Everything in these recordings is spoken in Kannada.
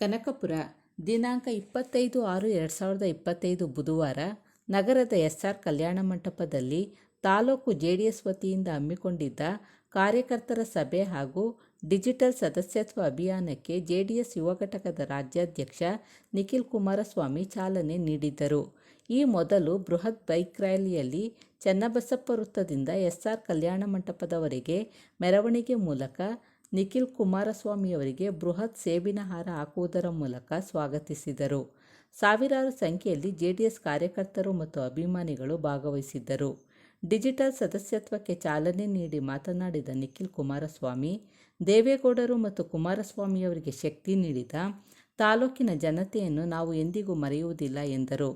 ಕನಕಪುರ, ದಿನಾಂಕ ಇಪ್ಪತ್ತೈದು ಆರು ಎರಡು ಸಾವಿರದ ಇಪ್ಪತ್ತೈದು ಬುಧವಾರ ನಗರದ ಎಸ್ ಆರ್ ಕಲ್ಯಾಣ ಮಂಟಪದಲ್ಲಿ ತಾಲೂಕು ಜೆ ಡಿ ಎಸ್ ವತಿಯಿಂದ ಹಮ್ಮಿಕೊಂಡಿದ್ದ ಕಾರ್ಯಕರ್ತರ ಸಭೆ ಹಾಗೂ ಡಿಜಿಟಲ್ ಸದಸ್ಯತ್ವ ಅಭಿಯಾನಕ್ಕೆ ಜೆ ಡಿ ಎಸ್ ಯುವ ಘಟಕದ ರಾಜ್ಯಾಧ್ಯಕ್ಷ ನಿಖಿಲ್ ಕುಮಾರಸ್ವಾಮಿ ಚಾಲನೆ ನೀಡಿದ್ದರು. ಈ ಮೊದಲು ಬೃಹತ್ ಬೈಕ್ ರ್ಯಾಲಿಯಲ್ಲಿ ಚನ್ನಬಸಪ್ಪ ವೃತ್ತದಿಂದ ಎಸ್ಆರ್ ಕಲ್ಯಾಣ ಮಂಟಪದವರೆಗೆ ಮೆರವಣಿಗೆ ಮೂಲಕ ನಿಖಿಲ್ ಕುಮಾರಸ್ವಾಮಿಯವರಿಗೆ ಬೃಹತ್ ಸೇಬಿನ ಹಾರ ಹಾಕುವುದರ ಮೂಲಕ ಸ್ವಾಗತಿಸಿದರು. ಸಾವಿರಾರು ಸಂಖ್ಯೆಯಲ್ಲಿ ಜೆಡಿಎಸ್ ಕಾರ್ಯಕರ್ತರು ಮತ್ತು ಅಭಿಮಾನಿಗಳು ಭಾಗವಹಿಸಿದ್ದರು. ಡಿಜಿಟಲ್ ಸದಸ್ಯತ್ವಕ್ಕೆ ಚಾಲನೆ ನೀಡಿ ಮಾತನಾಡಿದ ನಿಖಿಲ್ ಕುಮಾರಸ್ವಾಮಿ, ದೇವೇಗೌಡರು ಮತ್ತು ಕುಮಾರಸ್ವಾಮಿಯವರಿಗೆ ಶಕ್ತಿ ನೀಡಿದ ತಾಲೂಕಿನ ಜನತೆಯನ್ನು ನಾವು ಎಂದಿಗೂ ಮರೆಯುವುದಿಲ್ಲ ಎಂದರು.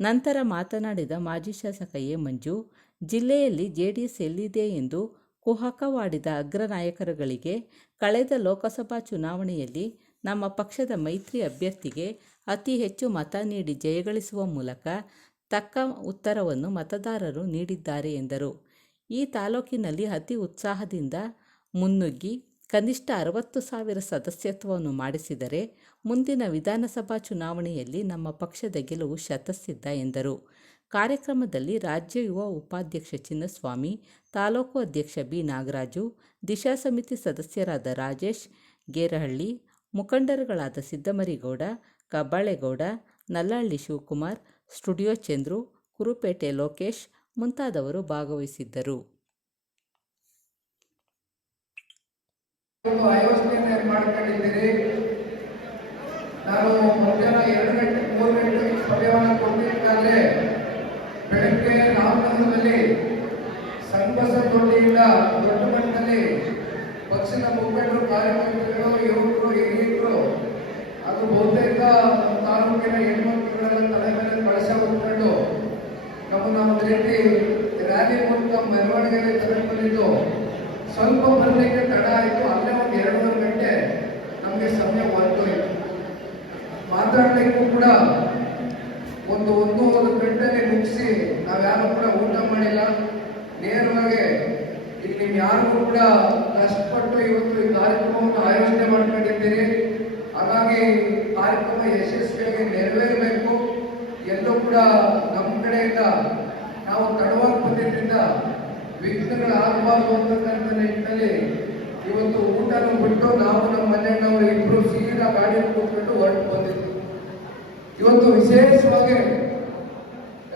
ನಂತರ ಮಾತನಾಡಿದ ಮಾಜಿ ಶಾಸಕ ಎ ಮಂಜು, ಜಿಲ್ಲೆಯಲ್ಲಿ ಜೆಡಿಎಸ್ ಎಲ್ಲಿದೆ ಎಂದು ಕುಹಕವಾಡಿದ ಅಗ್ರ ನಾಯಕರುಗಳಿಗೆ ಕಳೆದ ಲೋಕಸಭಾ ಚುನಾವಣೆಯಲ್ಲಿ ನಮ್ಮ ಪಕ್ಷದ ಮೈತ್ರಿ ಅಭ್ಯರ್ಥಿಗೆ ಅತಿ ಹೆಚ್ಚು ಮತ ನೀಡಿ ಜಯಗಳಿಸುವ ಮೂಲಕ ತಕ್ಕ ಉತ್ತರವನ್ನು ಮತದಾರರು ನೀಡಿದ್ದಾರೆ ಎಂದರು. ಈ ತಾಲೂಕಿನಲ್ಲಿ ಅತಿ ಉತ್ಸಾಹದಿಂದ ಮುನ್ನುಗ್ಗಿ ಕನಿಷ್ಠ ಅರವತ್ತು ಸಾವಿರ ಸದಸ್ಯತ್ವವನ್ನು ಮಾಡಿಸಿದರೆ ಮುಂದಿನ ವಿಧಾನಸಭಾ ಚುನಾವಣೆಯಲ್ಲಿ ನಮ್ಮ ಪಕ್ಷದ ಗೆಲುವು ಶತಸಿದ್ಧ ಎಂದರು. ಕಾರ್ಯಕ್ರಮದಲ್ಲಿ ರಾಜ್ಯ ಯುವ ಉಪಾಧ್ಯಕ್ಷ ಚಿನ್ನಸ್ವಾಮಿ, ತಾಲೂಕು ಅಧ್ಯಕ್ಷ ಬಿ. ನಾಗರಾಜು, ದಿಶಾ ಸಮಿತಿ ಸದಸ್ಯರಾದ ರಾಜೇಶ್ ಗೇರಹಳ್ಳಿ, ಮುಖಂಡರುಗಳಾದ ಸಿದ್ದಮರಿಗೌಡ, ಕಬ್ಬಾಳೆಗೌಡ ನಲ್ಲಹಳ್ಳಿ ಶಿವಕುಮಾರ್, ಸ್ಟುಡಿಯೋ ಚಂದ್ರು, ಕುರುಪೇಟೆ ಲೋಕೇಶ್ ಮುಂತಾದವರು ಭಾಗವಹಿಸಿದ್ದರು. ನಾನು ಮಧ್ಯಾಹ್ನ ಎರಡು ಗಂಟೆ ಮೂರು ಗಂಟೆಗೆ ಸಮಯವನ್ನು ಕೊಡಬೇಕಾದ್ರೆ ಬೆಳಗ್ಗೆ ರಾಮನಗರದಲ್ಲಿ ಸಂಬಸದೊಡ್ಡಿಯಿಂದ ದೊಡ್ಡ ಮಟ್ಟದಲ್ಲಿ ಪಕ್ಷದ ಮುಖಂಡರು ಕಾರ್ಯಕರ್ತರು ಯುವಕರು, ಹಿರಿಯರು ಅದು ಬಹುತೇಕ ತಾಲೂಕಿನ ಹೆಣ್ಮಕ್ಳುಗಳೆಲ್ಲ ತಲೆ ಮೇಲೆ ಕಳಶ ಹೊತ್ಕೊಂಡು ನಮ್ಮ ಒಂದು ರೀತಿ ರ್ಯಾಲಿ ಮೂಲಕ ಮೆರವಣಿಗೆಯಲ್ಲಿ ತಗೊಂಡು ಬಂದಿದ್ದು ಸ್ವಲ್ಪ ಬರಲಿಕ್ಕೆ ತಡ ಆಯಿತು ಅಲ್ಲೇ ಒಂದು ಎರಡೂವರೆ ಗಂಟೆ ನಮಗೆ ಸಮಯ ಹೊರಟೋಯ್ತು ಮಾತಾಡಲಿಕ್ಕೂ ಕೂಡ ಒಂದು ಒಂದು ಒಂದು ಗಂಟೆಗೆ ಮುಗಿಸಿ ನಾವ್ಯಾರು ಕೂಡ ಊಟ ಮಾಡಿಲ್ಲ. ನೇರವಾಗಿ ಇಲ್ಲಿ ನೀವು ಯಾರಿಗೂ ಕೂಡ ಕಷ್ಟಪಟ್ಟು ಇವತ್ತು ಈ ಕಾರ್ಯಕ್ರಮವನ್ನು ಆಯೋಜನೆ ಮಾಡ್ಕೊಂಡಿದ್ದೀರಿ. ಹಾಗಾಗಿ ಕಾರ್ಯಕ್ರಮ ಯಶಸ್ವಿಯಾಗಿ ನೆರವೇರಬೇಕು. ಎಲ್ಲೂ ಕೂಡ ನಮ್ಮ ಕಡೆಯಿಂದ ನಾವು ತಡವಾಗಿ ಬಂದಿದ್ದರಿಂದ ವಿಘ್ನಗಳಾಗಬಾರ್ದು ಅಂತಕ್ಕಂಥ ನಿಟ್ಟಿನಲ್ಲಿ ಇವತ್ತು ಊಟನ ಬಿಟ್ಟು ನಾವು ನಮ್ಮ ಮನೆಯವರು ಇಬ್ಬರು ಸೀದಾ ಗಾಡಿ ಕೂತ್ಕೊಂಡು ಹೊರಟು ಬಂದಿದ್ವಿ. ಇವತ್ತು ವಿಶೇಷವಾಗಿ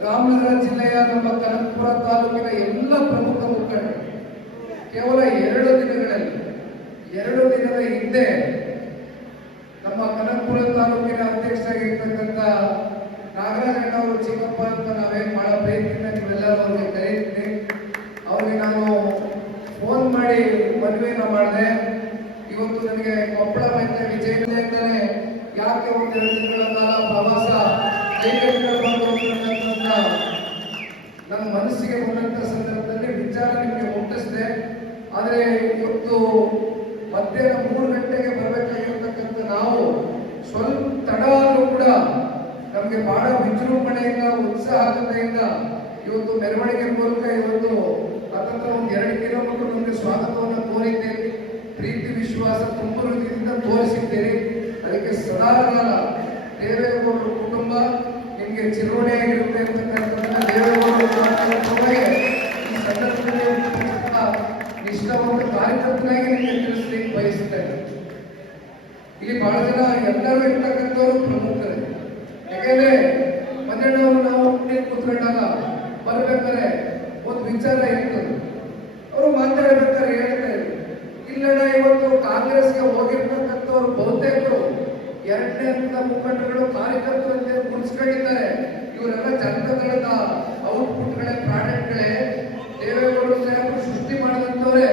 ರಾಮನಗರ ಜಿಲ್ಲೆಯ ನಮ್ಮ ಕನಕಪುರ ತಾಲೂಕಿನ ಎಲ್ಲ ಪ್ರಮುಖ ಮುಖಂಡರು ಕೇವಲ ಎರಡು ದಿನಗಳಲ್ಲಿ ಎರಡು ದಿನದ ಹಿಂದೆ ನಮ್ಮ ಕನಕಪುರ ತಾಲೂಕಿನ ಅಧ್ಯಕ್ಷರಾಗಿರ್ತಕ್ಕಂಥ ನಾಗರಾಜಣ್ಣವರು ಚಿಕ್ಕಪ್ಪ ಅಂತ ನಾವೇನು ಮಾಡೋ ಪ್ರೀತಿಯಿಂದ ನೀವೆಲ್ಲರೂ ಅವ್ರಿಗೆ ಕರೀತೀನಿ ಅವ್ರಿಗೆ ನಾನು ಫೋನ್ ಮಾಡಿ ಮದುವೆನ ಮಾಡಿದೆ ಇವತ್ತು ನನಗೆ ಕೊಪ್ಪಳ ಮತ್ತೆ ವಿಜಯದಿಂದಲೇ ಯಾಕೆ ಒಂದು ಎರಡು ದಿನಗಳ ಕಾಲ ಪ್ರವಾಸ ಕೈಗೆತ್ತಿಕೊಂಡು ಅಂತಕ್ಕಂಥ ನನ್ನ ಮನಸ್ಸಿಗೆ ಬಂದಂಥ ಸಂದರ್ಭದಲ್ಲಿ ವಿಚಾರ ನಿಮಗೆ ಮುಟ್ಟಿಸಿದೆ ಆದರೆ ಇವತ್ತು ಮಧ್ಯಾಹ್ನ ಮೂರು ಗಂಟೆಗೆ ಬರಬೇಕಾಗಿರ್ತಕ್ಕಂಥ ನಾವು ಸ್ವಲ್ಪ ತಡ ಆದರೂ ಕೂಡ ನಮಗೆ ಬಹಳ ವಿಜೃಂಭಣೆಯಿಂದ ಉತ್ಸಾಹದಿಂದ ಇವತ್ತು ಮೆರವಣಿಗೆ ಮೂಲಕ ಇವತ್ತು ಹತ್ತತ್ರ ಒಂದು ಎರಡು ಕಿಲೋಮೀಟರ್ ನಮಗೆ ಸ್ವಾಗತವನ್ನು ಕೋರಿದ್ದೇವೆ ಪ್ರೀತಿ, ವಿಶ್ವಾಸ ತುಂಬ ರೀತಿಯಿಂದ ತೋರಿಸಿದ್ದೀರಿ ಅದಕ್ಕೆ ಸದಾಕಾಲ ದೇವೇಗೌಡರ ಕುಟುಂಬ ನಿಮಗೆ ಚಿರೋಣೆಯಾಗಿರುತ್ತೆ ಅಂತಕ್ಕಂಥದ್ದನ್ನ ದೇವೇಗೌಡರ ಕುಟುಂಬಕ್ಕೆ ಈ ಸಂದರ್ಭದಲ್ಲಿ ತುಂಬ ನಿಷ್ಠಾವಂತ ಕಾರ್ಯಕರ್ತನಾಗಿ ನಿಮಗೆ ತಿಳಿಸ್ಲಿಕ್ಕೆ ಬಯಸ್ತೇನೆ. ಇಲ್ಲಿ ಬಹಳ ಜನ ಎಲ್ಲರೂ ಇರ್ತಕ್ಕಂಥವ್ರು ಪ್ರಮುಖರೇ. ಯಾಕೆಂದ್ರೆ ಮನೆಯವರು ನಾವು ಒಟ್ಟಿಗೆ ಕೂತ್ಕೊಂಡಾಗ ಬರ್ಬೇಕಾದ್ರೆ ಒಂದು ವಿಚಾರ ಇರ್ತದೆ ಅವರು ಮಾತಾಡ್ಬೇಕಾದ್ರೆ ಹೇಳ್ತಾರೆ ಇಲ್ಲಣ್ಣ, ಇವತ್ತು ಕಾಂಗ್ರೆಸ್ಗೆ ಹೋಗಿರ್ತಕ್ಕಂಥವ್ರು ಬಹುತೇಕರು ಎರಡನೇ ಹಂತದ ಮುಖಂಡರುಗಳು ಕಾರ್ಯಕರ್ತರು ಅಂತ ಗುರುಸ್ಕೊಂಡಿದ್ದಾರೆ ಇವರೆಲ್ಲ ಜನತಾದಳದ ಔಟ್ಪುಟ್ಗಳೇ ಪ್ರಾಡಕ್ಟ್ಗಳೇ ದೇವೇಗೌಡರು ಸಾಹೇಬರು ಸೃಷ್ಟಿ ಮಾಡಿದಂಥವ್ರೆ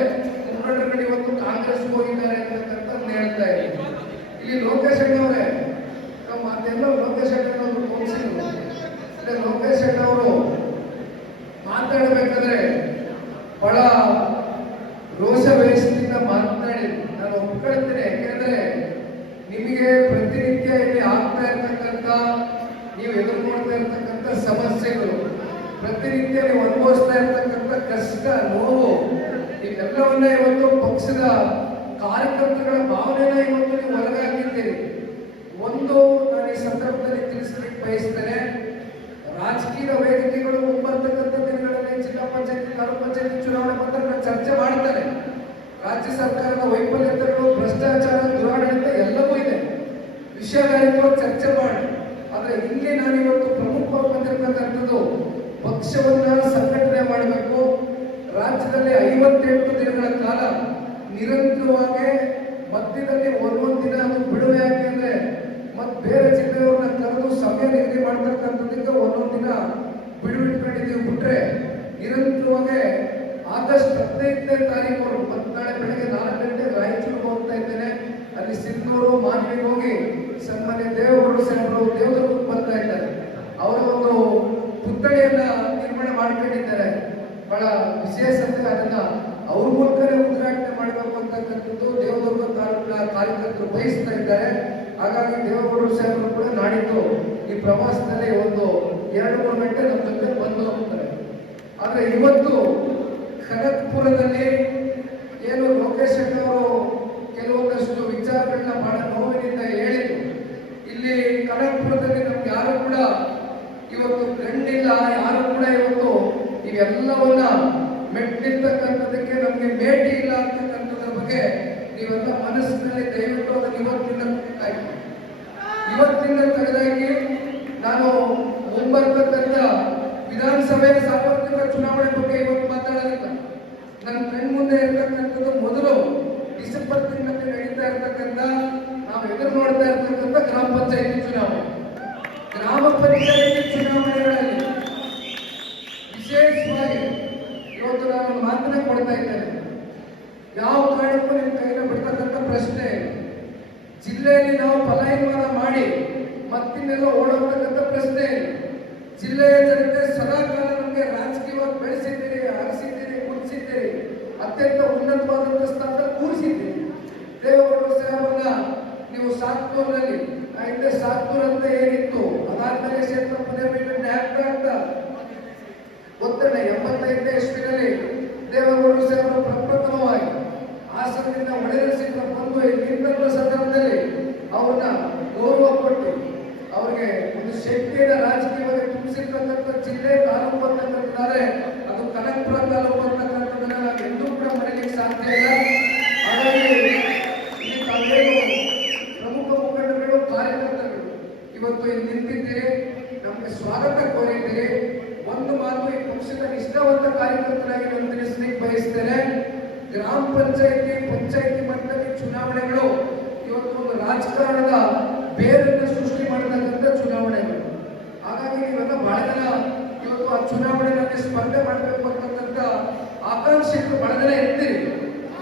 ಕಡೆ ಇವತ್ತು ಕಾಂಗ್ರೆಸ್ ಹೋಗಿದ್ದಾರೆ ಅಂತಕ್ಕಂಥದ್ದು ಹೇಳ್ತಾ ಇದ್ದೀನಿ. ಇಲ್ಲಿ ಲೋಕೇಶ್ ಅವರೇ, ನಮ್ಮ ಅದೆಲ್ಲ ಲೋಕೇಶ್ ಅವರು ಕೌನ್ಸಿಲ್ ಲೋಕೇಶ್ ಅಣ್ಣವರು ಮಾತಾಡಬೇಕಾದ್ರೆ ಬಹಳ ರೋಷ ವಯಸ್ಸಿನಿಂದ ಮಾತನಾಡಿ ನಾನು ಒಪ್ಕೊಳ್ತೇನೆ. ಯಾಕೆಂದ್ರೆ ನಿಮಗೆ ಪ್ರತಿನಿತ್ಯ ಇಲ್ಲಿ ಆಗ್ತಾ ಇರ್ತಕ್ಕಂಥ, ನೀವು ಎದುರು ನೋಡ್ತಾ ಇರ್ತಕ್ಕಂಥ ಸಮಸ್ಯೆಗಳು ಪ್ರತಿನಿತ್ಯ ನೀವು ಅನುಭವಿಸ್ತಾ ಇರ್ತಕ್ಕಂಥ ಕಷ್ಟ, ನೋವು ಇವೆಲ್ಲವನ್ನ ಇವತ್ತು ಪಕ್ಷದ ಕಾರ್ಯಕರ್ತಗಳ ಭಾವನೆನ ಇವತ್ತು ನೀವು ಒಳಗಾಗಿದ್ದೀರಿ. ಒಂದು ನಾನು ಈ ಸಂದರ್ಭದಲ್ಲಿ ತಿಳಿಸಲಿಕ್ಕೆ ಬಯಸ್ತೇನೆ, ರಾಜಕೀಯ ವೇದಿಕೆಗಳು ಮುಂಬರ್ತಕ್ಕಂಥ ದಿನಗಳಲ್ಲಿ ಜಿಲ್ಲಾ ಪಂಚಾಯತ್, ತಾಲೂಕು ಪಂಚಾಯತ್ ಚುನಾವಣೆ ಬಂದಾಗ ಚರ್ಚೆ ಮಾಡ್ತಾರೆ ರಾಜ್ಯ ಸರ್ಕಾರದ ವೈಫಲ್ಯತೆಗಳು, ಭ್ರಷ್ಟಾಚಾರ, ದುರಾಡಳಿತ ಎಲ್ಲವೂ ಇದೆ. ವಿಷಯಾಧಾರಿತವಾಗಿ ಚರ್ಚೆ ಮಾಡಿ. ಆದರೆ ಇಲ್ಲಿ ನಾನು ಇವತ್ತು ಪ್ರಮುಖವಾಗಿ ಬಂದಿರತಕ್ಕಂಥದ್ದು ಪಕ್ಷವನ್ನ ಸಂಘಟನೆ ಮಾಡಬೇಕು. ರಾಜ್ಯದಲ್ಲಿ ಐವತ್ತೆಂಟು ದಿನಗಳ ಕಾಲ ನಿರಂತರವಾಗಿ ಮಧ್ಯದಲ್ಲಿ ಒಂದೊಂದು ದಿನ ಅದು ಬಿಡುವೆ ಯಾಕೆಂದ್ರೆ ಮತ್ತೆ ಬೇರೆ ಜಿಲ್ಲೆಯವ್ರನ್ನ ಕರೆದು ಸಭೆ ನಿಗದಿ ಮಾಡ್ತಕ್ಕಂಥದ್ದಕ್ಕೆ ಒಂದೊಂದು ದಿನ ಬಿಡುವಿಟ್ಕೊಂಡಿದ್ದೀವಿ ಬಿಟ್ರೆ ನಿರಂತರವಾಗಿ ಆಗಸ್ಟ್ ಹದಿನೈದನೇ ತಾರೀಕು ನಾಳೆ ಬೆಳಗ್ಗೆ ನಾಲ್ಕು ಗಂಟೆ ರಾಯಚೂರಿಗೆ ಹೋಗ್ತಾ ಇದ್ದೇನೆ. ಅಲ್ಲಿ ಸಿಂಧೂರು, ಮಾನ್ವಿಗೆ ಹೋಗಿ ಸನ್ಮಾನ್ಯ ದೇವೇಗೌಡರು ಸಾಹೇಬರು ದೇವರು ಬರ್ತಾ ಇದ್ದಾರೆ. ಅವರ ಒಂದು ಪುತ್ಥಳಿಯನ್ನ ನಿರ್ಮಾಣ ಮಾಡ್ಕೊಂಡಿದ್ದಾರೆ. ಬಹಳ ವಿಶೇಷತೆ ಅದನ್ನ ಅವ್ರ ಮೂಲಕನೇ ಉದ್ಘಾಟನೆ ಮಾಡಬೇಕು ಅಂತಕ್ಕಂಥದ್ದು ದೇವದುರ್ಗ ತಾಲೂಕಿನ ಕಾರ್ಯಕರ್ತರು ಬಯಸ್ತಾ ಇದ್ದಾರೆ. ಹಾಗಾಗಿ ದೇವೇಗೌಡರು ಸಾಹೇಬರು ಕೂಡ ನಾಡಿದ್ದು ಈ ಪ್ರವಾಸದಲ್ಲಿ ಒಂದು ಎರಡು ಮೂರು ಗಂಟೆ ನಮ್ಮ ಜೊತೆ ಬಂದು ಹೋಗ್ತಾರೆ. ಆದ್ರೆ ಇವತ್ತು ಖರಗ್ಪುರದಲ್ಲಿ ಏನು ಲೋಕೇಶ್ ಅವರು ಕೆಲವೊಂದಷ್ಟು ವಿಚಾರಗಳನ್ನ ಬಹಳ ನೋವಿನಿಂದ ಹೇಳಿದ್ರು. ಇಲ್ಲಿ ಖರಗ್ಪುರದಲ್ಲಿ ನಮ್ಗೆ ಯಾರು ಕೂಡ ಇವತ್ತು ಗಂಡಿಲ್ಲ, ಯಾರು ಕೂಡ ಇವತ್ತು ಇವೆಲ್ಲವನ್ನ ಮೆಟ್ಟಿರ್ತಕ್ಕಂಥದಕ್ಕೆ ನಮಗೆ ಭೇಟಿ ಇಲ್ಲ ಅಂತಕ್ಕಂಥದ್ರ ಬಗ್ಗೆ ನೀವೆಲ್ಲ ಮನಸ್ಸಿನಲ್ಲಿ ದಯವಿಟ್ಟು ಅದನ್ನು ಇವತ್ತಿನ ತೆಗೆದಾಕಿ. ಇವತ್ತಿನ ತೆಗೆದಾಕಿ ನಾನು ಮುಂಬರ್ತಕ್ಕಂಥ ವಿಧಾನಸಭೆ ಸಾರ್ವತ್ರಿಕ ಚುನಾವಣೆ ಬಗ್ಗೆ ಇವತ್ತು ಮಾತಾಡೋದಿಲ್ಲ ನನ್ನ ಕಣ್ ಮುಂದೆ ಇರ್ತಕ್ಕಂಥದ್ದು ಮೊದಲು ಡಿಸೆಂಬರ್ ತಿಂಗಳಲ್ಲಿ ನಡೀತಾ ಇರ್ತಕ್ಕಂಥ, ನಾವು ಎದುರು ನೋಡ್ತಾ ಇರ್ತಕ್ಕಂಥ ಗ್ರಾಮ ಪಂಚಾಯಿತಿ ಚುನಾವಣೆ ಪಂಚಾಯತಿ ಚುನಾವಣೆಗಳಲ್ಲಿ ವಿಶೇಷವಾಗಿ ಇವತ್ತು ನಾನು ಕೊಡ್ತಾ ಇದ್ದೇನೆ ಯಾವ ಕಾರಣಕ್ಕೂ ನಿಮ್ಮ ಕೈನ ಬಿಡ್ತಕ್ಕಂಥ ಪ್ರಶ್ನೆ, ಜಿಲ್ಲೆಯಲ್ಲಿ ನಾವು ಪಲಾಯಮಾನ ಮಾಡಿ ಮತ್ತಿನ್ನೆಲ್ಲ ಓಡೋಗ್ತಕ್ಕಂಥ ಪ್ರಶ್ನೆ. ಜಿಲ್ಲೆಯ ಜನತೆ ಸದಾಕಾಲ ನಮಗೆ ರಾಜಕೀಯವಾಗಿ ಬೆಳೆಸಿದ್ದೀರಿ ಹರಿಸಿದ್ದೀರಿ ಕುದಿಸಿದ್ದೀರಿ, ಅತ್ಯಂತ ಉನ್ನತವಾದಂಥ ಸ್ಥಾನದಲ್ಲಿ ಕೂರಿಸಿದ್ದೀರಿ ದೇವರ ಸಾಹೇಬರನ್ನ ನೀವು ಸಾತ್ನೂರಿನಲ್ಲಿ ಆ ಹಿಂದೆ ಸಾತ್ನೂರ್ ಅಂತ ಏನಿತ್ತು? ಅದಾದ್ಮೇಲೆ ಸೇತ್ರ ಮನೆ ಮೇಲೆ ಆಗ್ತಾ ಅಂತ. ಒತ್ತಡ ಎಂಬತ್ತೈದನೇ ಇಸ್ವಿನಲ್ಲಿ ದೇವೇಗೌಡರು ಸಾಹೇಬರು ಪ್ರಪ್ರಥಮವಾಗಿ ಹಾಸನದಿಂದ ಹೊಳೆನರಸೀಪುರ ಬಂದು ಇಲ್ಲಿಂದ ಸಂದರ್ಭದಲ್ಲಿ ಅವ್ರನ್ನ ಗೌರವ ಕೊಟ್ಟು ಅವರಿಗೆ ಒಂದು ಶಕ್ತಿಯನ್ನು ರಾಜಕೀಯವಾಗಿ ತುಂಬಿಸಿರ್ತಕ್ಕಂಥ ಜಿಲ್ಲೆ ತಾಲೂಕು ಅಂತಕ್ಕಂಥದ್ದಾದ್ರೆ ಅದು ಕನಕಪುರ ತಾಲೂಕು ಅಂತಕ್ಕಂಥದ್ದನ್ನ ಎಂದೂ ಕೂಡ ಮರೀಲಿಕ್ಕೆ ಸಾಧ್ಯ ಇಲ್ಲ ಹಾಗಾಗಿ ಇಲ್ಲಿ ತಾವೇನು ಪ್ರಮುಖ ಮುಖಂಡರುಗಳು ಕಾರ್ಯಕರ್ತರುಗಳು ಇವತ್ತು ಇಲ್ಲಿ ನಿಂತಿದ್ದೀರಿ ನಮಗೆ ಸ್ವಾಗತ ಕೋರಿದ್ದೀರಿ ಒಂದು ಮಾತು ಈ ಪಕ್ಷದ ನಿಷ್ಠಾವಂತ ಕಾರ್ಯಕರ್ತರಾಗಿ ನಾನು ತಿಳಿಸ್ಲಿಕ್ಕೆ ಬಯಸ್ತೇನೆ. ಗ್ರಾಮ ಪಂಚಾಯತಿ ಪಂಚಾಯತಿ ಮಟ್ಟದಲ್ಲಿ ಚುನಾವಣೆಗಳು ಇವತ್ತು ಒಂದು ರಾಜಕಾರಣದ ಬೇರನ್ನು ಸೃಷ್ಟಿ ಮಾಡತಕ್ಕಂಥ ಚುನಾವಣೆಗಳು. ಹಾಗಾಗಿ ಇವಾಗ ಬಹಳ ಜನ ಇವತ್ತು ಆ ಚುನಾವಣೆಯಲ್ಲಿ ಸ್ಪರ್ಧೆ ಮಾಡಬೇಕು ಅಂತಕ್ಕಂಥ ಆಕಾಂಕ್ಷೆಗಳು ಬಹಳ ಜನ ಇರ್ತೀರಿ.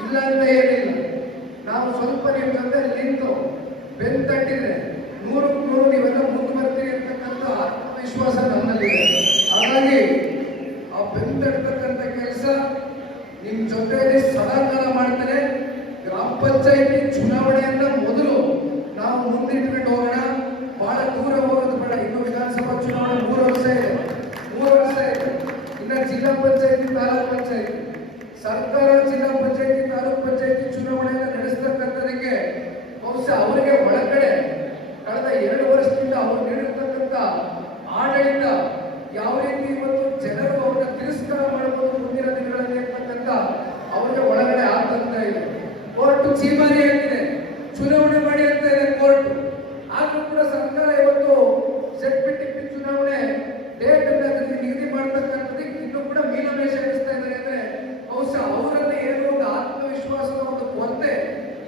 ಇಲ್ಲ ಅಂತ ಏನಿಲ್ಲ. ನಾವು ಸ್ವಲ್ಪ ನಿಮ್ಮ ಜೊತೆ ನಿಂತು ಬೆನ್ ತಟ್ಟಿದ್ರೆ ನೂರಕ್ಕೆ ನೂರು ನೀವೆಲ್ಲ ಮುಂದೆ ಬರ್ತೀರಿ ಅಂತಕ್ಕಂಥ ಆತ್ಮವಿಶ್ವಾಸ ನಮ್ಮಲ್ಲಿದೆ ಹಾಗಾಗಿ ಆ ಬೆನ್ ತಟ್ಟತಕ್ಕಂಥ ಕೆಲಸ ನಿಮ್ಮ ಜೊತೆಯಲ್ಲಿ ಸದಾಕಾಲ ಮಾಡ್ತಾರೆ. ಗ್ರಾಮ ಪಂಚಾಯತಿ ಚುನಾವಣೆಯನ್ನ ಮೊದಲು ನಾವು ಮುಂದಿಟ್ಕೊಂಡು ಹೋಗೋಣ. ಬಹಳ ದೂರ ಹೋಗೋದು ಬೇಡ. ಇನ್ನು ವಿಧಾನಸಭಾ ಚುನಾವಣೆ ಮೂರು ವರ್ಷ ಇದೆ. ಮೂರು ವರ್ಷ ಇದೆ. ಇನ್ನ ಜಿಲ್ಲಾ ಪಂಚಾಯಿತಿ, ತಾಲೂಕು ಪಂಚಾಯಿತಿ. ಸರ್ಕಾರ ಜಿಲ್ಲಾ ಪಂಚಾಯತಿ, ತಾಲೂಕು ಪಂಚಾಯಿತಿ ಚುನಾವಣೆಯನ್ನು ನಡೆಸ್ತಕ್ಕಂಥದಕ್ಕೆ ಬಹುಶಃ ಅವರಿಗೆ ಒಳಗಡೆ ಅವರು ನೀಡಿರ್ತಕ್ಕಂಥ ಆಡಳಿತ ಯಾವ ರೀತಿ ಇವತ್ತು ಜನರು ಅವರನ್ನ ತಿರಸ್ಕಾರ ಮಾಡಬಹುದು ಮುಂದಿನ ದಿನಗಳಲ್ಲಿ ಅಂತಕ್ಕಂಥ ಅವರ ಒಳಗಡೆ ಆಗ್ತಾ ಇದೆ. ಕೋರ್ಟ್ ಚೀಮಾರಿ ಆಗಿದೆ ಚುನಾವಣೆ ಮಾಡಿ ಅಂತ ಇದೆ ಕೋರ್ಟ್ ಆದ್ರೂ ಕೂಡ ಸರ್ಕಾರ ಇವತ್ತು ಸೆಟ್ಬಿಟ್ಟಿಟ್ಟು ಚುನಾವಣೆ ಡೇಟ್ ನಿಗದಿ ಮಾಡ್ತಕ್ಕಂಥದ್ದಕ್ಕೆ ಇನ್ನೂ ಕೂಡ ಮೀನಮೇಷ ಎಣಿಸ್ತಾ ಇದ್ದಾರೆ ಅಂದ್ರೆ ಬಹುಶಃ ಅವರಲ್ಲಿ ಏನೋ ಒಂದು ಆತ್ಮವಿಶ್ವಾಸದ ಒಂದು ಕೊರತೆ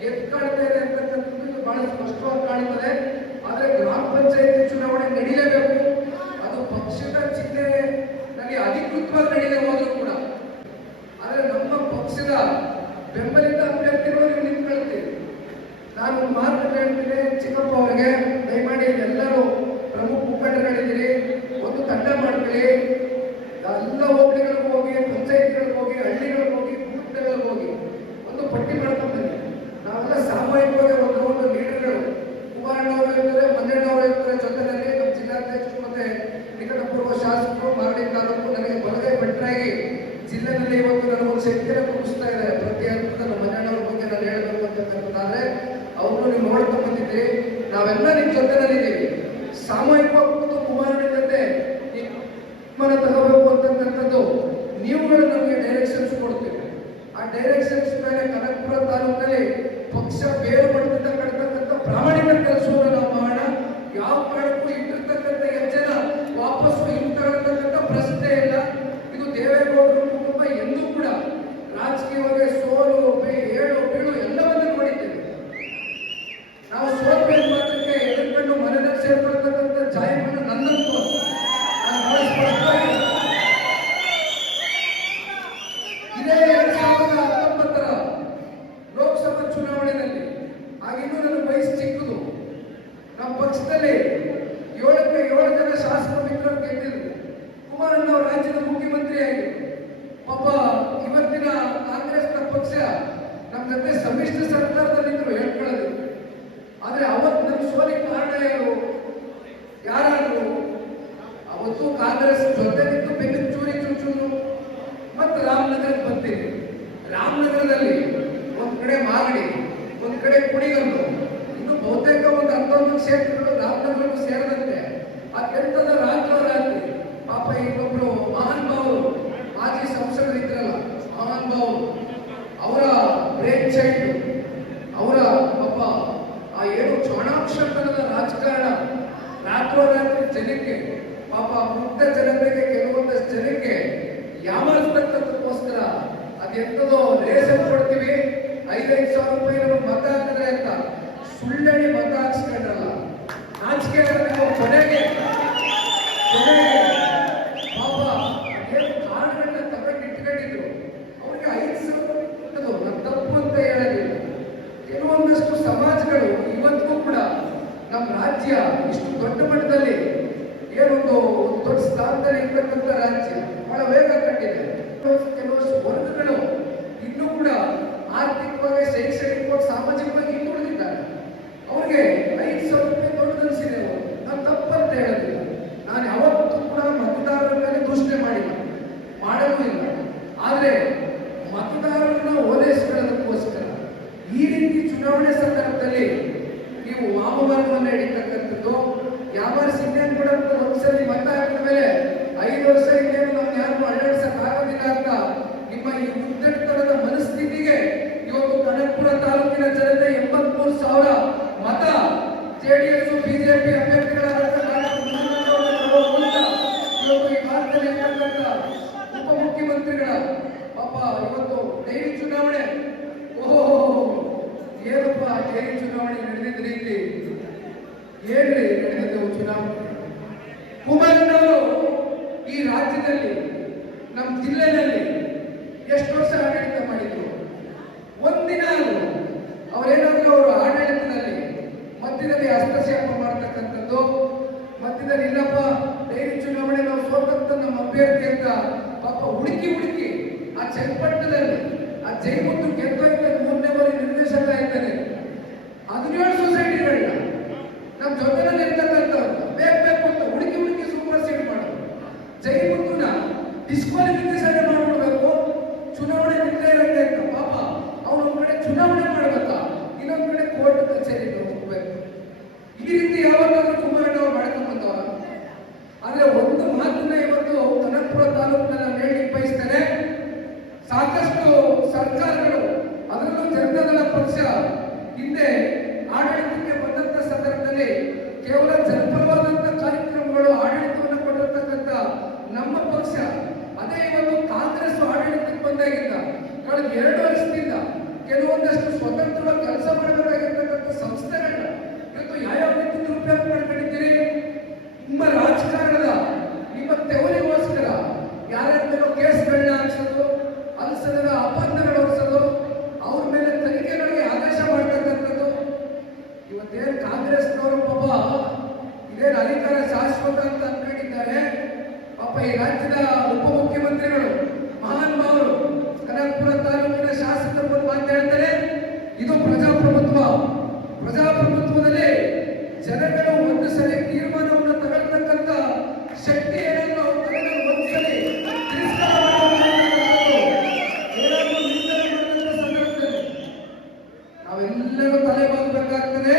ಎದ್ದು ಕಾಣ್ತಾ ಇದೆ ಅಂತಕ್ಕಂಥದ್ದು ಇದು ಬಹಳ ಸ್ಪಷ್ಟವಾಗಿ ಕಾಣ್ತದೆ ಆದ್ರೆ ಗ್ರಾಮ ಪಂಚಾಯತಿ ಚುನಾವಣೆ ನಡೀಲೇಬೇಕು ಅದು ಪಕ್ಷದ ಚಿಹ್ನೆನಲ್ಲಿ ಅಧಿಕೃತವಾಗಿ ನಡೀದೆ ಹೋದ್ರು ಕೂಡ ಆದ್ರೆ ನಮ್ಮ ಪಕ್ಷದ ಬೆಂಬಲಿತ ಅಭ್ಯರ್ಥಿಗಳು ನೀವು ನಿಂತ್ಕೊಳ್ತೀವಿ ನಾನು ಒಂದು ಮಾತು ಹೇಳ್ತೀನಿ ಚಿಕ್ಕಪ್ಪ ಅವರಿಗೆ ದಯಮಾಡಿ ಎಲ್ಲರೂ ಪ್ರಮುಖ ಮುಖಂಡಗಳಿದ್ದೀರಿ ಒಂದು ತಂಡ ಮಾಡ್ಕೊಳ್ಳಿ ಎಲ್ಲ ಹೋಬಳಿಗಳಿಗೆ ಹೋಗಿ ಪಂಚಾಯತ್ಗಳಿಗೆ ಹೋಗಿ ಹಳ್ಳಿಗಳಿಗೆ ಹೋಗಿ ಬೂತ್ಗಳಿಗೆ ಹೋಗಿ ಒಂದು ಪಟ್ಟಿ ಮಾಡ್ಕೊಂಡು ಬನ್ನಿ ನಾವೆಲ್ಲ ಸಾಮೂಹಿಕವಾಗಿ ಒಂದು ಒಂದು ಲೀಡರ್ಗಳು ಕುಮಾರಣ್ಣವರು ಇರ್ತಾರೆ ಮಂಜಣ್ಣವರು ಇರ್ತಾರೆ ಜೊತೆಯಲ್ಲಿ ನಮ್ಮ ಜಿಲ್ಲಾಧ್ಯಕ್ಷರು ಮತ್ತೆ ನಿಕಟಪೂರ್ವ ಶಾಸಕರು ಮಾಗಡಿ ತಾಲೂಕು ನನಗೆ ಬಲಗೈ ಭಟ್ರಾಗಿ ಜಿಲ್ಲೆನಲ್ಲಿ ಇವತ್ತು ನನಗೊಂದು ಶಕ್ತಿಯನ್ನು ತುಂಬಿಸ್ತಾ ಇದ್ದಾರೆ ಪ್ರತಿ ಹಂತದ ಮಂಜಣ್ಣವ್ರ ಬಗ್ಗೆ ನಾನು ಹೇಳಬೇಕು ಅಂತಕ್ಕಂಥದ್ದಾದ್ರೆ ಅವ್ರನ್ನು ನೀವು ನೋಡ್ತಾ ಬಂದಿದ್ದೀರಿ ನಾವೆಲ್ಲ ನಿಮ್ಮ ಜೊತೆನಲ್ಲಿದ್ದೀವಿ ಸಾಮೂಹಿಕವಾಗಿ ಕೂತು ಕುಮಾರಣ್ಣ ಜೊತೆ ಮನ ತಗೋಬೇಕು ಅಂತಕ್ಕಂಥದ್ದು ನೀವುಗಳು ನಮಗೆ ಡೈರೆಕ್ಷನ್ಸ್ ಕೊಡ್ತೀವಿ ಆ ಡೈರೆಕ್ಷನ್ಸ್ ಮೇಲೆ ಕನಕಪುರ ತಾಲೂಕಲ್ಲಿ ಪಕ್ಷ ಬೇರು ಮಟ್ಟದಿಂದ ಕಟ್ತಕ್ಕಂಥ ಪ್ರಾಮಾಣಿಕ ಕೆಲಸವನ್ನು ನಾವು ಮಾಡೋಣ ಯಾವ ಕಾರಣಕ್ಕೂ ಇಟ್ಟಿರ್ತಕ್ಕಂಥ ಹೆಜ್ಜೆನ ವಾಪಸ್ಸು ಹಿಂತಕ್ಕಂಥ ಪ್ರಶ್ನೆ ಇಲ್ಲ ಇದು ದೇವೇಗೌಡರ ಕುಟುಂಬ ಎಂದೂ ಕೂಡ ರಾಜಕೀಯವಾಗಿ ಸೋಲು ಬೇ- ಏಳು ಬೀಳು ಎಲ್ಲವನ್ನೂ ನೋಡಿದ್ದೇವೆ ನಾವು ಸೋಲ್ಬೇಕು ಮಾತ್ರಕ್ಕೆ ಎದುರ್ಕೊಂಡು ಮನೆಯಲ್ಲಿ ಸೇರ್ಕೊಳ್ತಕ್ಕಂಥ ಜಾಯಮಾನ ನನ್ನಂತೂ ಅಲ್ಲ. ನಾನು ಬಹಳ ಸ್ಪಷ್ಟವಾಗಿ ಇದೇ ಎರಡ್ ಸಾವಿರದ ಹತ್ತೊಂಬತ್ತರ ಲೋಕಸಭಾ ಚುನಾವಣೆಯಲ್ಲಿ ಆಗಿನ್ನೂ ನನ್ನ ವಯಸ್ಸು ಚಿಕ್ಕದು ನಮ್ಮ ಪಕ್ಷದಲ್ಲಿ ಏಳಕ್ಕೆ ಏಳು ಜನ ಶಾಸಕ ಮಿತ್ರರು ಗೆದ್ದಿದ್ರು ಕುಮಾರಣ್ಣ ಅವರು ರಾಜ್ಯದ ಮುಖ್ಯಮಂತ್ರಿ ಆಗಿದ್ರು ಪಾಪ ಇವತ್ತಿನ ಕಾಂಗ್ರೆಸ್ನ ಪಕ್ಷ ನಮ್ಮ ಜೊತೆ ಸಮ್ಮಿಶ್ರ ಸರ್ಕಾರದಲ್ಲಿದ್ದರು ಹೇಳ್ಕೊಳ್ಳೋದು. ಆದರೆ ಅವತ್ತು ನಮ್ಮ ಸೋಲಿಗೆ ಕಾರಣ ಯಾರು ಯಾರಾದ್ರು? ಅವತ್ತು ಕಾಂಗ್ರೆಸ್ ಜೊತೆ ನಿಂತು ಬೆನ್ನು ಚೂರಿ ಚುಚ್ಚುದ್ರು ಮತ್ತು ರಾಮನಗರಕ್ಕೆ ಬರ್ತೀನಿ ರಾಮನಗರದಲ್ಲಿ ಒಂದು ಕಡೆ ಮಾಗಡಿ, ಒಂದು ಕಡೆ ಕುಣಿಗಲ್ಲು ಇನ್ನು ಬಹುತೇಕ ಒಂದು ಹತ್ತೊಂದು ಕ್ಷೇತ್ರಗಳು ರಾಮನಗರಕ್ಕೂ ಸೇರದಂತೆ. ಆ ರಾಜ್ಯ ರಾತ್ರಿ ಪಾಪ ಇನ್ನೊಬ್ರು ಮಹಾನ್ ಭಾವರು ಮಾಜಿ ಸಂಸದರಿದ್ರಲ್ಲ ಮಹಾನ್ ಭಾವರು ಬ್ರೇನ್ ಚೈಲ್ಡ್ ಅವರ ಪಾಪ ಆ ಏನು ಚಾಣಾಕ್ಷತನದ ರಾಜಕಾರಣ ರಾತ್ರೋರಾತ್ರಿ ಜನಕ್ಕೆ, ಪಾಪ ಮುಕ್ತ ಜನರಿಗೆ ಕೆಲವೊಂದಷ್ಟು ಜನಕ್ಕೆ ಯಾಮಾರಿಸ್ತಕ್ಕಂಥಕ್ಕೋಸ್ಕರ ಅದೆಂತದೋ ರೇಷನ್ ಕೊಡ್ತೀವಿ. ಐದೈದು ಸಾವಿರ ರೂಪಾಯಿ ನಮಗೆ ಮತ ಹಾಕಿದ್ರೆ ಅಂತ ಸುಳ್ಳಣಿ ಮತ ಹಾಕ್ಸ್ಕೊಂಡ್ರಲ್ಲ. ನಾಚಿಕೆ ನಾವು ಕೊನೆಗೆ ಪಾಪ ಏನು ಕಾರಣಗಳನ್ನ ತಗೊಂಡು ಇಟ್ಕೊಂಡಿದ್ರು ಅವ್ರಿಗೆ ಐದು ಸಾವಿರ ಅದು ನಾನು ತಪ್ಪು ಅಂತ ಹೇಳಲಿಲ್ಲ ಕೆಲವೊಂದಷ್ಟು ಸಮಾಜಗಳು ಇವತ್ತಿಗೂ ಕೂಡ ನಮ್ಮ ರಾಜ್ಯ ಇಷ್ಟು ದೊಡ್ಡ ಮಟ್ಟದಲ್ಲಿ ಏನೊಂದು ದೊಡ್ಡ ಸ್ಥಾನದಲ್ಲಿ ಇರ್ತಕ್ಕಂಥ ರಾಜ್ಯ ಬಹಳ ವೇಗ ಕಟ್ಟಿದೆ. ಕೆಲವಷ್ಟು ವರ್ಗಗಳು ಇನ್ನೂ ಕೂಡ ಆರ್ಥಿಕವಾಗಿ, ಶೈಕ್ಷಣಿಕವಾಗಿ, ಸಾಮಾಜಿಕವಾಗಿ ಹಿಂದುಳಿದಿದ್ದಾರೆ. ಅವ್ರಿಗೆ ಐದು ಸಾವಿರ ರೂಪಾಯಿ ದೊಡ್ಡದನ್ಸಿದೆ ನಾನು ತಪ್ಪಂತ ಹೇಳೋದಿಲ್ಲ ನಾನು ಯಾವತ್ತೂ ಕೂಡ ಮತದಾರರ ಮೇಲೆ ದೂಷಣೆ ಮಾಡಿಲ್ಲ ಮಾಡಲೂ ಇಲ್ಲ ಆದ್ರೆ ಮತದಾರರನ್ನ ಓಲೈಸ್ಕೊಳ್ಳೋದಕ್ಕೋಸ್ಕರ ಈ ರೀತಿ ಚುನಾವಣೆ ಸಂದರ್ಭದಲ್ಲಿ ನೀವು ವಾಮಮಾರ್ಗವನ್ನು ಹಿಡಿತಕ್ಕಂಥದ್ದು ಯಾವಾರ ಸಿಂಧನ್ ಕೂಡ ಒಂದ್ಸಲಿ ಮತ ಹಾಕಿದ ಮೇಲೆ ಐದು ವರ್ಷ ಇನ್ನೇನು ನಾವು ಯಾರು ಅಲ್ಲಾಡ್ಸಕ್ ಆಗೋದಿಲ್ಲ ಅಂತ ನಿಮ್ಮ ಈ ಉದ್ದಟತನದ ಮನಸ್ಥಿತಿಗೆ ಇವತ್ತು ಕನಕಪುರ ತಾಲೂಕಿನ ಜನತೆ ಎಂಬತ್ಮೂರು ಸಾವಿರ ಮತ ಜೆಡಿಎಸ್ ಬಿಜೆಪಿ ಅಭ್ಯರ್ಥಿಗಳಾದಂಥ ಡಾಕ್ಟರ್ ಮುನಿರತ್ನವರನ್ನು ಕೊಡುವ ಮೂಲಕ ಇವತ್ತು ಈ ಭಾರತದಲ್ಲಿ ಇರ್ತಕ್ಕಂಥ ಉಪಮುಖ್ಯಮಂತ್ರಿಗಳ ಪಾಪ ಇವತ್ತು ಡೈರಿ ಚುನಾವಣೆ ಓಹೋ ಡೈರಿ ಚುನಾವಣೆ ನಡೆದಿದ್ದ ರೀತಿ ಏನ್ರಿ ನಡೆದಿದ್ದವು ಚುನಾವಣೆ. ಕುಮಾರಣ್ಣವರು ಈ ರಾಜ್ಯದಲ್ಲಿ, ನಮ್ಮ ಜಿಲ್ಲೆಯಲ್ಲಿ ಎಷ್ಟು ವರ್ಷ ಆಡಳಿತ ಮಾಡಿದ್ರು? ಒಂದಿನ ಅವರೇನಾದ್ರೂ ಅವರು ಆಡಳಿತದಲ್ಲಿ ಮಧ್ಯದಲ್ಲಿ ಹಸ್ತಕ್ಷೇಪ ಮಾಡ್ತಕ್ಕಂಥದ್ದು, ಮಧ್ಯದಲ್ಲಿ ಇಲ್ಲಪ್ಪ, ಡೈರಿ ಚುನಾವಣೆ ನಾವು ಸೋತಂತ ನಮ್ಮ ಅಭ್ಯರ್ಥಿ ಅಂತ ಪಾಪ ಹುಡುಕಿ ಹುಡುಕಿ ಆ ಚನ್ನಪಟ್ಟಣದಲ್ಲಿ, ಆ ಜೈಮುತ್ತು ಗೆದ್ದೋಯ್ತ ಮೂರನೇ ಬಾರಿ ನಿರ್ದೇಶಕ ಇದ್ದಾನೆ. ಹದಿನೇಳು ಸೊಸೈಟಿಗಳನ್ನ ನಮ್ಮ ಜೊತೆನಲ್ಲಿ ಇರ್ತಕ್ಕಂಥವ್ರು ಬೇಕು ಬೇಕು ಅಂತ ಹುಡುಕಿ ಹುಡುಕಿ ಸೂಪರ್ ಸೀಟ್ ಮಾಡೋದು ಜೈಮುತ್ತುನ ಡಿಸ್ಕ್ವಾಲಿಫಿಕೇಶನ್ ಮಾಡ್ಬಿಡ್ಬೇಕು ಚುನಾವಣೆ ಇರಂಗೆ ಅಂತ ಪಾಪ, ಅವನು ಕಡೆ ಚುನಾವಣೆ ಮಾಡ್ಬೇಕಾ? ಇನ್ನೊಂದು ಕಡೆ ಕೋರ್ಟ್ ಕಚೇರಿ ಹೋಗ್ಬೇಕು. ಈ ರೀತಿ ಯಾವಾಗಾದ್ರೂ ರಾಜ್ಯಕ್ಕೆ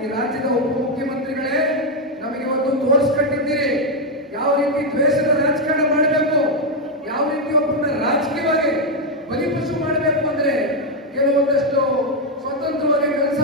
ಈ ರಾಜ್ಯದ ಉಪಮುಖ್ಯಮಂತ್ರಿಗಳೇ ನಮಗೆ ಒಂದು ತೋರಿಸ್ಕೊಟ್ಟಿದ್ದೀರಿ. ಯಾವ ರೀತಿ ದ್ವೇಷದ ರಾಜಕಾರಣ ಮಾಡಬೇಕು? ಯಾವ ರೀತಿ ಒಬ್ಬರನ್ನ ರಾಜಕೀಯವಾಗಿ ಬಲಿಪಶು ಮಾಡಬೇಕು ಅಂದ್ರೆ, ಕೆಲವೊಂದಷ್ಟು ಸ್ವತಂತ್ರವಾಗಿ ಕೆಲಸ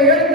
ಹೇಳ್ತಾರೆ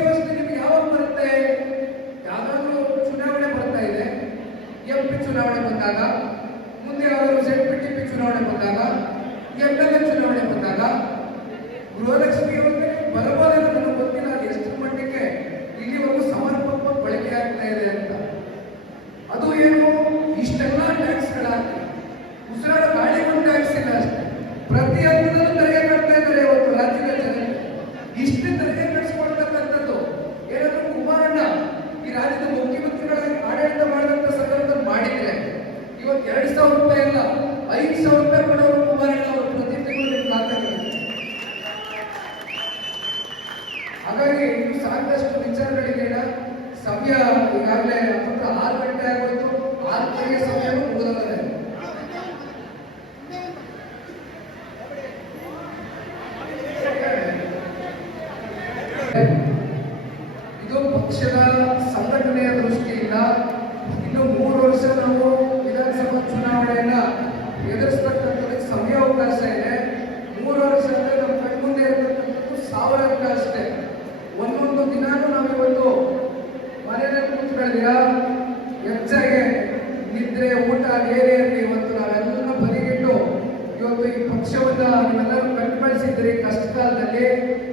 ಯೋಚನೆ ನಿಮಗೆ ಯಾವಾಗ ಬರುತ್ತೆ? ಯಾವ್ದಾದ್ರು ಚುನಾವಣೆ ಬರ್ತಾ ಇದೆ. ಎಂ ಚುನಾವಣೆ ಬಂದಾಗ, ಮುಂದೆ ಯಾವ್ದಾದ್ರು ಸೆಟ್ ಚುನಾವಣೆ ಬಂದಾಗ, ಎಂ ಚುನಾವಣೆ ಬಂದಾಗ ಗೃಹಲಕ್ಷ್ಮಿ ಯೋಜನೆ ಸಮಯ ಈಗಾಗಲೇ ಆರು ಗಂಟೆ ಆಗೋಯ್ತು. ಆರು ಗಂಟೆಗೆ ಸಮಯ ಮುಗಿದೋಗಿದೆ ಪಕ್ಷವನ್ನ ನೀವೆಲ್ಲರೂ ಕಟ್ಟುಪಡಿಸಿದ್ದೀರಿ ಕಷ್ಟ ಕಾಲದಲ್ಲಿ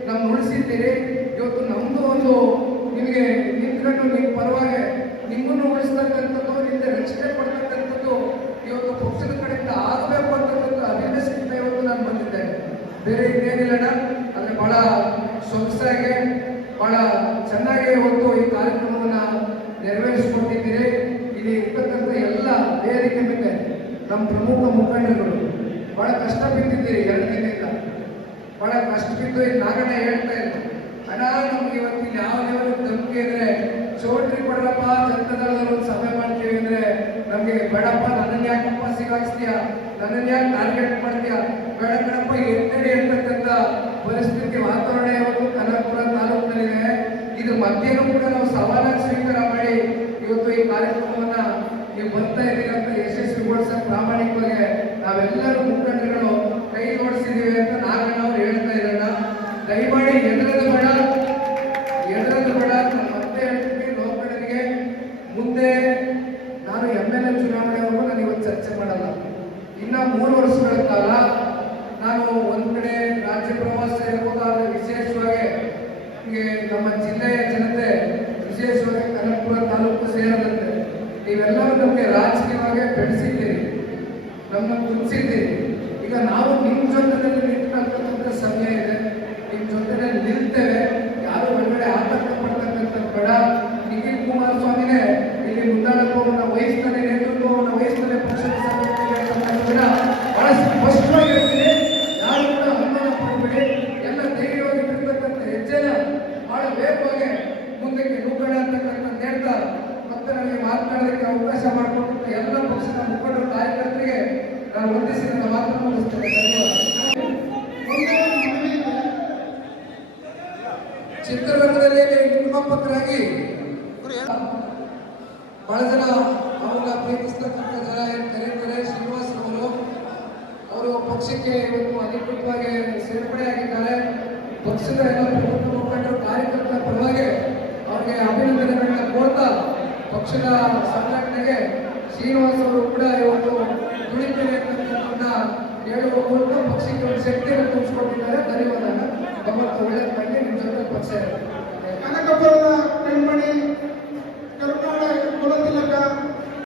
ನಮ್ಮ ಉಳಿಸಿದ್ದೀರಿ, ಇವತ್ತು ನಮ್ಮದು ಒಂದು ನಿಮಗೆ ನಿಂತ್ಕೊಂಡು ನಿಮ್ ಪರವಾಗಿ ನಿಮ್ಮನ್ನು ಉಳಿಸ್ತಕ್ಕಂಥದ್ದು ನಿಮಗೆ ರಕ್ಷಣೆ ಪಡ್ತಕ್ಕಂಥದ್ದು ಇವತ್ತು ಪಕ್ಷದ ಕಡೆಯಿಂದ ಆಗಬೇಕು ಅಂತಕ್ಕಂಥ ಅಭಿನಸಿಂದ ಇವತ್ತು ನಾನು ಬಂದಿದ್ದೆ ಬೇರೆ ಇನ್ನೇನಿಲ್ಲಣ್ಣ, ಆದರೆ ಬಹಳ ಸೊಗಸಾಗಿ, ಬಹಳ ಚೆನ್ನಾಗಿ ಇವತ್ತು ಈ ಕಾರ್ಯಕ್ರಮವನ್ನು ನೆರವೇರಿಸಿಕೊಂಡಿದ್ದೀರಿ ಇಲ್ಲಿ ಇರ್ತಕ್ಕಂಥ ಎಲ್ಲ ವೇದಿಕೆ ಮೇಲೆ ನಮ್ಮ ಪ್ರಮುಖ ಮುಖಂಡರು ಬಹಳ ಕಷ್ಟ ಬಿದ್ದಿದ್ದೀರಿ ಎರಡು ದಿನದಿಂದ. ಬಹಳ ಕಷ್ಟ ಬಿದ್ದು ನಾಗಣ್ಣ ಹೇಳ್ತಾ ಇದ್ರು, ಅಣ್ಣ, ನಮ್ಗೆ ಇವತ್ತು ಯಾವ ದೇವರು ನಂಬಿಕೆ ಅಂದ್ರೆ ಚೌಟ್ರಿ ಕೊಡಲಪ್ಪ ಒಂದು ಸಭೆ ಮಾಡ್ತೀವಿ ಅಂದ್ರೆ ನಮಗೆ ಬೇಡಪ್ಪ, ನನ್ನನ್ನು ಯಾಕಪ್ಪ ಸಿಗಾಕ್ಸ್ತೀಯಾ ನನ್ನನ್ನು ಯಾಕೆ ಟಾರ್ಗೆಟ್ ಮಾಡ್ತೀಯಾ? ಬೇಡ ಕಣಪ್ಪ ಎತ್ತಡಿ ಇರ್ತಕ್ಕಂಥ ಪರಿಸ್ಥಿತಿ ವಾತಾವರಣ ಇವತ್ತು ಕನಕಪುರ ತಾಲೂಕಿನಲ್ಲಿದೆ. ಇದು ಮಧ್ಯಾಹ್ನ ಕೂಡ ನಾವು ಸವಾಲಾಗಿ ಸ್ವೀಕಾರ ಮಾಡಿ ಇವತ್ತು ಈ ಕಾರ್ಯಕ್ರಮವನ್ನ ನೀವು ಬರ್ತಾ ಇದ್ದೀರಿ ಅಂತ ಯಶಸ್ವಿಗೊಳಿಸ ಪ್ರಾಮಾಣಿಕವಾಗಿ ನಾವೆಲ್ಲರೂ ಮುಖಂಡರುಗಳು ಕೈ ಜೋಡಿಸಿದ್ದೀವಿ ಅಂತ ನಾಗಣ್ಣ ಅವ್ರು ಹೇಳ್ತಾ ಇರೋಣ ದಯಮಾಡಿ ಎದುರದು ಬೇಡ. ಎದುರದು ಬೇಡ ಮತ್ತೆ ಲೋಕಗಳಿಗೆ ಮುಂದೆ ನಾನು ಎಂ ಎಲ್ ಎ ಚುನಾವಣೆವರೆಗೂ ನಾನು ಇವತ್ತು ಚರ್ಚೆ ಮಾಡಲ್ಲ. ಇನ್ನ ಮೂರು ವರ್ಷಗಳ ಕಾಲ ನಾನು ಒಂದ್ ಕಡೆ ರಾಜ್ಯ ಪ್ರವಾಸ ಇರ್ಬೋದು ವಿಶೇಷವಾಗಿ ನಮ್ಮ ಜಿಲ್ಲೆಯ ಜನತೆ ವಿಶೇಷವಾಗಿ ಕನಕಪುರ ತಾಲೂಕು ಸೇರಿದಂತೆ ನೀವೆಲ್ಲರೂ ನಮಗೆ ರಾಜಕೀಯವಾಗಿ ಬೆಳೆಸಿದ್ದೀರಿ. ನಮ್ಮನ್ನ ಕುದಿಸಿದ್ದೀರಿ ಈಗ ನಾವು ನಿಮ್ಮ ಜೊತೆ ನಿಂತ್ಕೊಳ್ತಕ್ಕಂಥ ಸಮಯ ಇದೆ. ನಿಮ್ಮ ಜೊತೆ ನಿಲ್ತೇವೆ ಯಾರು ಒಳಗಡೆ ಆತಂಕ ಪಡ್ತಕ್ಕಂಥ ಬೇಡ ನಿಖಿಲ್ ಕುಮಾರಸ್ವಾಮಿನೇ ಇಲ್ಲಿ ಮುಂದಾಳತ್ವವನ್ನು ವಹಿಸ್ತಾನೆ ನೇತೃತ್ವವನ್ನು ವಹಿಸ್ತಾನೆ ಪಕ್ಷದ ಸಭೆಯಲ್ಲಿ ಅಂತಕ್ಕಂಥ ಬೇಡ ಬಹಳ ಸ್ಪಷ್ಟವಾಗಿ ಹೇಳ್ತೀನಿ ಯಾರು ಕೂಡ ಅನುಮಾನ ಪಡಬೇಡಿ ಎಲ್ಲ ಧೈರ್ಯವಾಗಿರ್ತಕ್ಕಂಥ ಹೆಜ್ಜೆನ ಬಹಳ ವೇಗವಾಗಿ ಮುಂದಕ್ಕೆ ನೂಕಣ ಅಂತಕ್ಕಂಥ ಹೇಳ್ತಾ ಮತ್ತೆ ನನಗೆ ಮಾತನಾಡೋದಕ್ಕೆ ಅವಕಾಶ ಮಾಡಿಕೊಟ್ಟಂತ ಎಲ್ಲ ಪಕ್ಷದ ಮುಖಂಡರು ಕಾರ್ಯಕರ್ತರಿಗೆ ನಾನು ವಂದಿಸಿ ನನ್ನ ಮಾತನ್ನು ಮುಗಿಸ್ತೇನೆ ಧನ್ಯವಾದ ಚಿತ್ರರಂಗದಲ್ಲಿ ನಿರ್ಮಾಪಕರಾಗಿ ಬಹಳ ಜನ ಅವರ ಪ್ರೀತಿಸ್ತಕ್ಕಂಥ ಜನ ಏನು ಕರೀತಾರೆ ಶ್ರೀನಿವಾಸ್ ಅವರು ಅವರು ಪಕ್ಷಕ್ಕೆ ಇವತ್ತು ಅಧಿಕೃತವಾಗಿ ಸೇರ್ಪಡೆಯಾಗಿದ್ದಾರೆ ಪಕ್ಷದ ಎಲ್ಲ ಪ್ರಮುಖ ಮುಖಂಡರು, ಕಾರ್ಯಕರ್ತರ ಪರವಾಗಿ ಅವರಿಗೆ ಅಭಿನಂದನೆಗಳನ್ನ ಕೋರ್ತಾ ಪಕ್ಷದ ಸಂಘಟನೆಗೆ ಶ್ರೀನಿವಾಸ್ ಅವರು ಕೂಡ ಇವತ್ತು ದುಡಿತಾರೆ ಅಂತಕ್ಕಂಥದ್ದನ್ನ ಹೇಳುವ ಮೂಲಕ ಪಕ್ಷಕ್ಕೆ ಒಂದು ಶಕ್ತಿಯನ್ನು ತುಂಬಿಸ್ಕೊಟ್ಟಿದ್ದಾರೆ ಧನ್ಯವಾದ ಗಮನ ಒಳ್ಳೆಯದಾಗಿ ನಿಮ್ಮ ಜೊತೆ ಪಕ್ಷ அதுக்கப்புறம் தான் பெண்மணி.